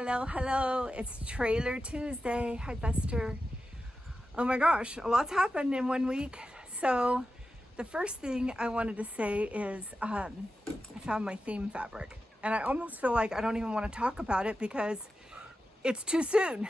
Hello. It's Trailer Tuesday. Hi, Buster. Oh my gosh, a lot's happened in 1 week. So the first thing I wanted to say is I found my theme fabric. And I almost feel like I don't even want to talk about it because it's too soon.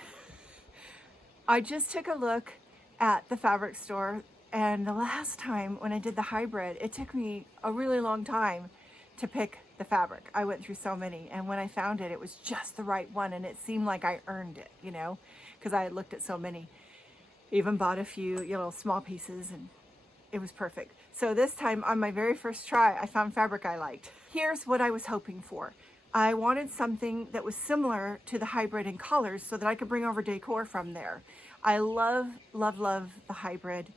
I just took a look at the fabric store, and the last time when I did the hybrid, it took me a really long time to pick the fabric. I went through so many, and when I found it, it was just the right one, and it seemed like I earned it, you know, because I had looked at so many. Even bought a few, small pieces, and it was perfect. So this time, on my very first try, I found fabric I liked. Here's what I was hoping for. I wanted something that was similar to the hybrid in colors so that I could bring over decor from there. I love the hybrid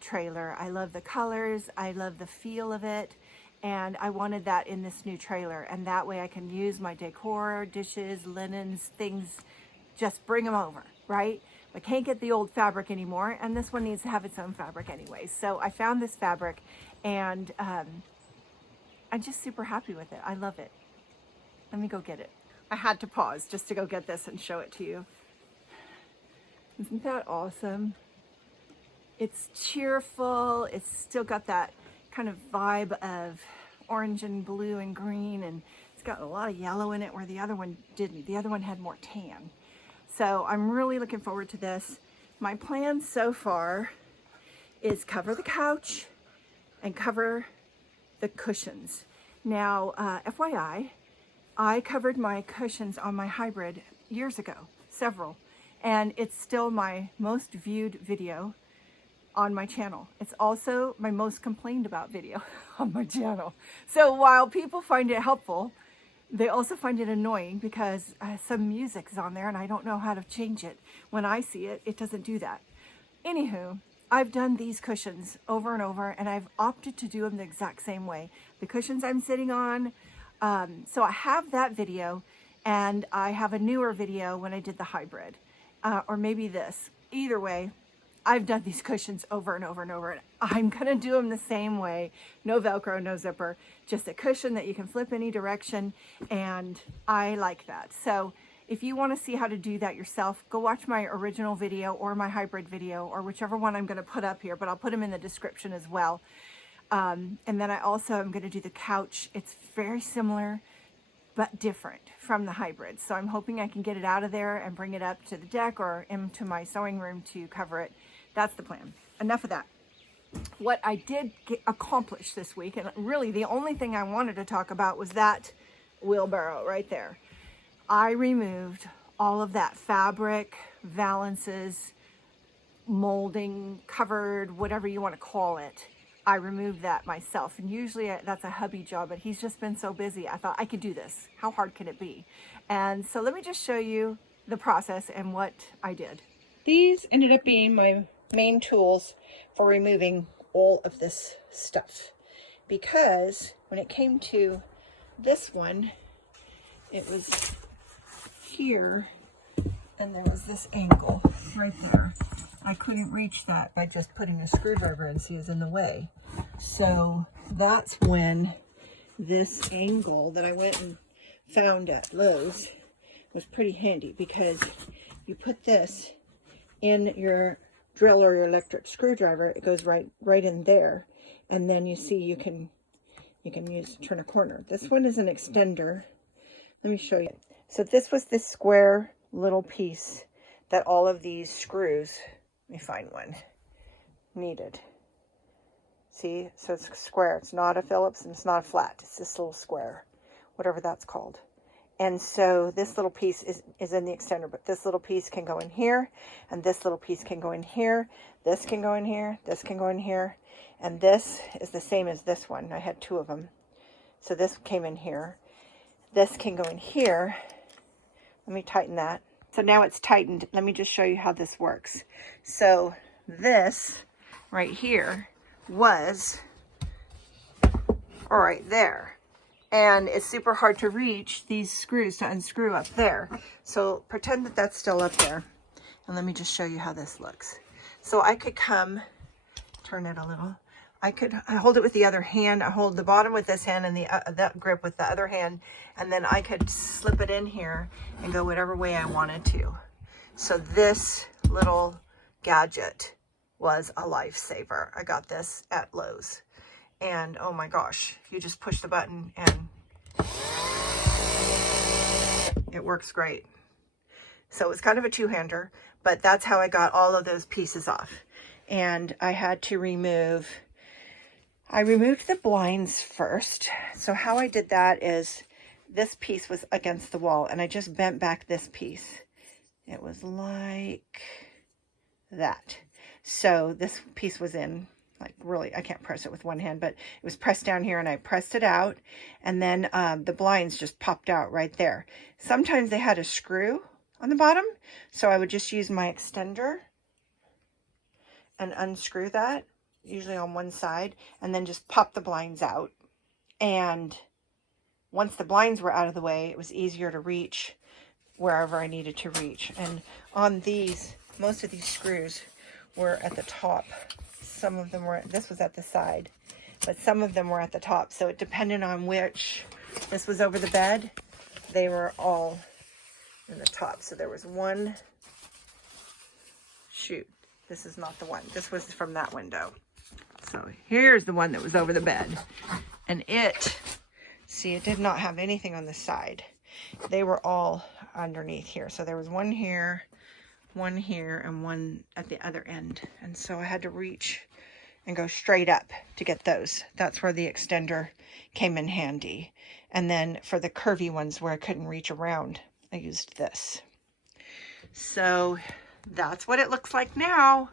trailer. I love the colors. I love the feel of it. And I wanted that in this new trailer. And that way I can use my decor, dishes, linens, things, just bring them over, right? I can't get the old fabric anymore, and this one needs to have its own fabric anyway. So I found this fabric, and I'm just super happy with it. I love it. Let me go get it. I had to pause just to go get this and show it to you. Isn't that awesome? It's cheerful. It's still got that kind of vibe of orange and blue and green, and it's got a lot of yellow in it where the other one didn't. The other one had more tan. So I'm really looking forward to this. My plan so far is cover the couch and cover the cushions. Now, FYI, I covered my cushions on my hybrid years ago, several, and it's still my most viewed video on my channel. It's also my most complained about video on my channel. So while people find it helpful, they also find it annoying because some music is on there and I don't know how to change it. When I see it, it doesn't do that. Anywho, I've done these cushions over and over, and I've opted to do them the exact same way. The cushions I'm sitting on, so I have that video, and I have a newer video when I did the hybrid, or maybe this. Either way, I've done these cushions over and over and over, and I'm gonna do them the same way. No Velcro, no zipper, just a cushion that you can flip any direction, and I like that. So if you wanna see how to do that yourself, go watch my original video or my hybrid video, or whichever one I'm gonna put up here, but I'll put them in the description as well. And then I also am gonna do the couch. It's very similar, but different from the hybrid. So I'm hoping I can get it out of there and bring it up to the deck or into my sewing room to cover it. That's the plan. Enough of that. What I did accomplish this week, and really the only thing I wanted to talk about, was that wheelbarrow right there. I removed all of that fabric, valances, molding, covered, whatever you want to call it. I removed that myself, and usually that's a hubby job, but he's just been so busy. I thought I could do this. How hard can it be? And so let me just show you the process and what I did. These ended up being my main tools for removing all of this stuff, because when it came to this one, it was here and there was this angle right there. I couldn't reach that by just putting a screwdriver in, so it was in the way. So that's when this angle that I went and found at Lowe's was pretty handy, because you put this in your drill or your electric screwdriver, it goes right in there, and then you see you can turn a corner. This one is an extender. Let me show you. So this was this square little piece that all of these screws, let me find one, needed. See, so it's square. It's not a Phillips and it's not a flat. It's this little square, whatever that's called. And so this little piece is in the extender, but this little piece can go in here, and this little piece can go in here, this can go in here, this can go in here, and this is the same as this one. I had two of them. So this came in here. This can go in here. Let me tighten that. So now it's tightened. Let me just show you how this works. So this right here was right there. And it's super hard to reach these screws to unscrew up there. So pretend that that's still up there. And let me just show you how this looks. So I could come, turn it a little. I hold it with the other hand. I hold the bottom with this hand and that grip with the other hand, and then I could slip it in here and go whatever way I wanted to. So this little gadget was a lifesaver. I got this at Lowe's, and oh my gosh, you just push the button and it works great. So it's kind of a two-hander, but that's how I got all of those pieces off. And I had to I removed the blinds first. So how I did that is this piece was against the wall, and I just bent back this piece. It was like that. So this piece was in, like, really, I can't press it with one hand, but it was pressed down here, and I pressed it out, and then the blinds just popped out right there. Sometimes they had a screw on the bottom, so I would just use my extender and unscrew that, usually on one side, and then just pop the blinds out. And once the blinds were out of the way, it was easier to reach wherever I needed to reach. And on these, most of these screws were at the top. Some of them were, this was at the side, but some of them were at the top. So it depended on which. This was over the bed. They were all in the top. So there was one, shoot, this is not the one. This was from that window. So here's the one that was over the bed. And see, it did not have anything on the side. They were all underneath here. So there was one here, and one at the other end. And so I had to reach and go straight up to get those. That's where the extender came in handy. And then for the curvy ones where I couldn't reach around, I used this. So that's what it looks like now.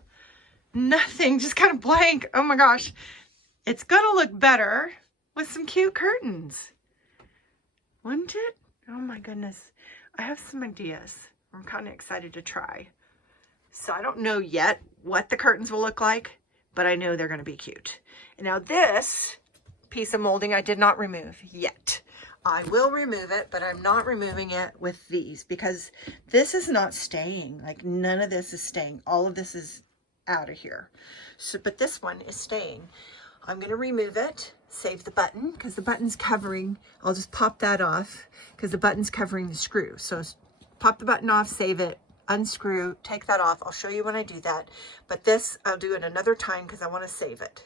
Nothing, just kind of blank. Oh my gosh. It's gonna look better with some cute curtains. Wouldn't it? Oh my goodness. I have some ideas. I'm kind of excited to try. So I don't know yet what the curtains will look like, but I know they're going to be cute. And now this piece of molding I did not remove yet. I will remove it, but I'm not removing it with these because this is not staying. Like, none of this is staying. All of this is out of here. So, but this one is staying. I'm going to remove it, save the button because the button's covering. I'll just pop that off because the button's covering the screw. So pop the button off, save it, unscrew, take that off. I'll show you when I do that. But this, I'll do it another time because I want to save it.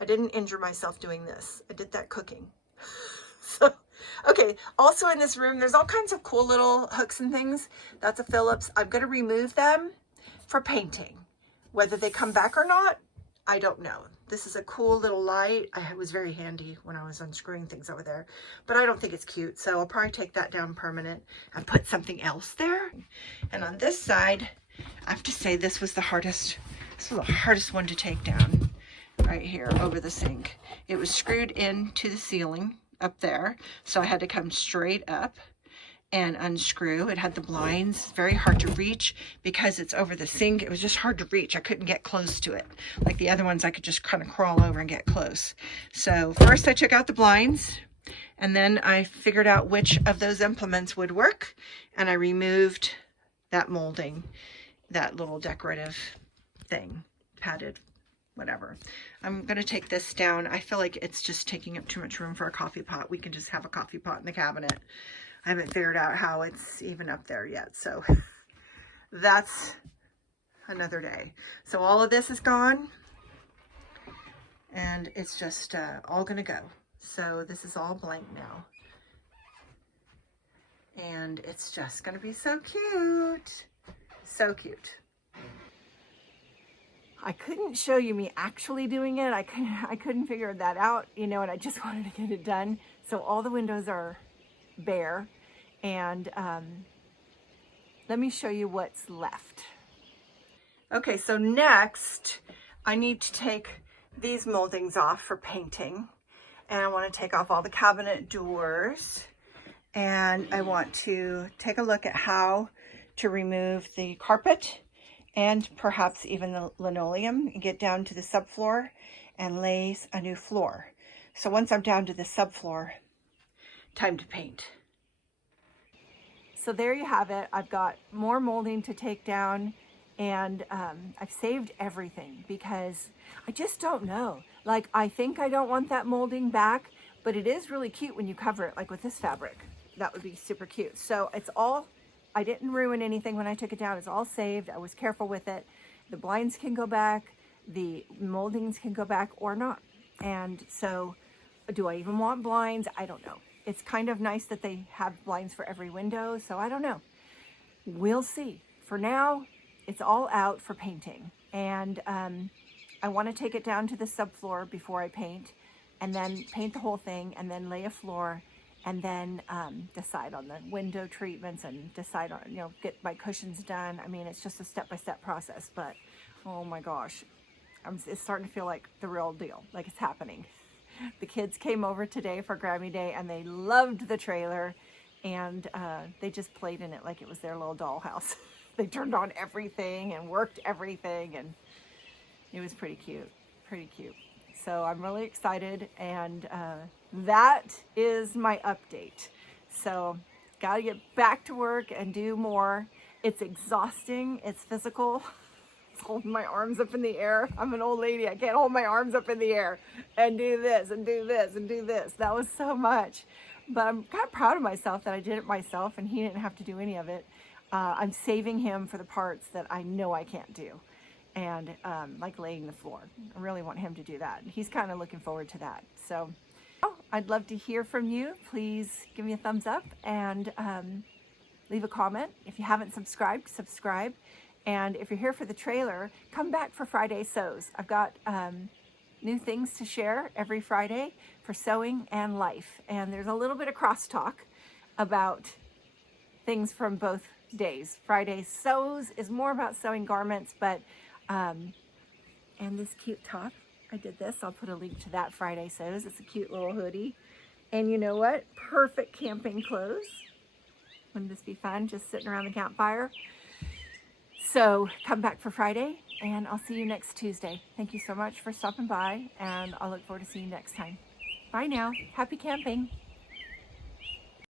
I didn't injure myself doing this. I did that cooking. So, okay. Also in this room, there's all kinds of cool little hooks and things. That's a Phillips. I'm going to remove them for painting. Whether they come back or not, I don't know. This is a cool little light. It was very handy when I was unscrewing things over there, but I don't think it's cute. So I'll probably take that down permanent and put something else there. And on this side, I have to say this was the hardest. This was the hardest one to take down right here over the sink. It was screwed into the ceiling up there. So I had to come straight up and unscrew. It had the blinds, very hard to reach because it's over the sink. It was just hard to reach. I couldn't get close to it. Like the other ones, I could just kind of crawl over and get close. So first I took out the blinds, and then I figured out which of those implements would work, and I removed that molding, that little decorative thing, padded, whatever. I'm gonna take this down. I feel like it's just taking up too much room for a coffee pot. We can just have a coffee pot in the cabinet. I haven't figured out how it's even up there yet. So that's another day. So all of this is gone and it's just all gonna go. So this is all blank now. And it's just gonna be so cute. So cute. I couldn't show you me actually doing it. I couldn't figure that out, you know, and I just wanted to get it done. So all the windows are bare, and let me show you what's left. Okay, so next I need to take these moldings off for painting, and I want to take off all the cabinet doors, and I want to take a look at how to remove the carpet and perhaps even the linoleum and get down to the subfloor and lay a new floor. So once I'm down to the subfloor, time to paint. So there you have it. I've got more molding to take down And I've saved everything because I just don't know. Like, I think I don't want that molding back, but it is really cute when you cover it, like with this fabric. That would be super cute. So it's all, I didn't ruin anything when I took it down. It's all saved. I was careful with it. The blinds can go back, the moldings can go back or not. And so do I even want blinds? I don't know. It's kind of nice that they have blinds for every window, so I don't know. We'll see. For now, it's all out for painting. And I want to take it down to the subfloor before I paint, and then paint the whole thing, and then lay a floor, and then decide on the window treatments, and decide on, you know, get my cushions done. I mean, it's just a step-by-step process, but oh my gosh, it's starting to feel like the real deal, like it's happening. The kids came over today for Grammy Day, and they loved the trailer, and they just played in it like it was their little dollhouse. They turned on everything and worked everything, and it was pretty cute, pretty cute. So I'm really excited, and that is my update. So gotta get back to work and do more. It's exhausting, it's physical. It's holding my arms up in the air. I'm an old lady, I can't hold my arms up in the air and do this and do this and do this. That was so much, but I'm kind of proud of myself that I did it myself and he didn't have to do any of it. I'm saving him for the parts that I know I can't do, and like laying the floor. I really want him to do that. He's kind of looking forward to that. So I'd love to hear from you. Please give me a thumbs up and leave a comment. If you haven't subscribed, subscribe. And if you're here for the trailer, come back for Friday sews. I've got new things to share every Friday for sewing and life. And there's a little bit of crosstalk about things from both days. Friday sews is more about sewing garments, but and this cute top, I did this. I'll put a link to that Friday sews. It's a cute little hoodie. And you know what? Perfect camping clothes. Wouldn't this be fun, just sitting around the campfire? So come back for Friday, and I'll see you next Tuesday. Thank you so much for stopping by, and I'll look forward to seeing you next time. Bye now. Happy camping.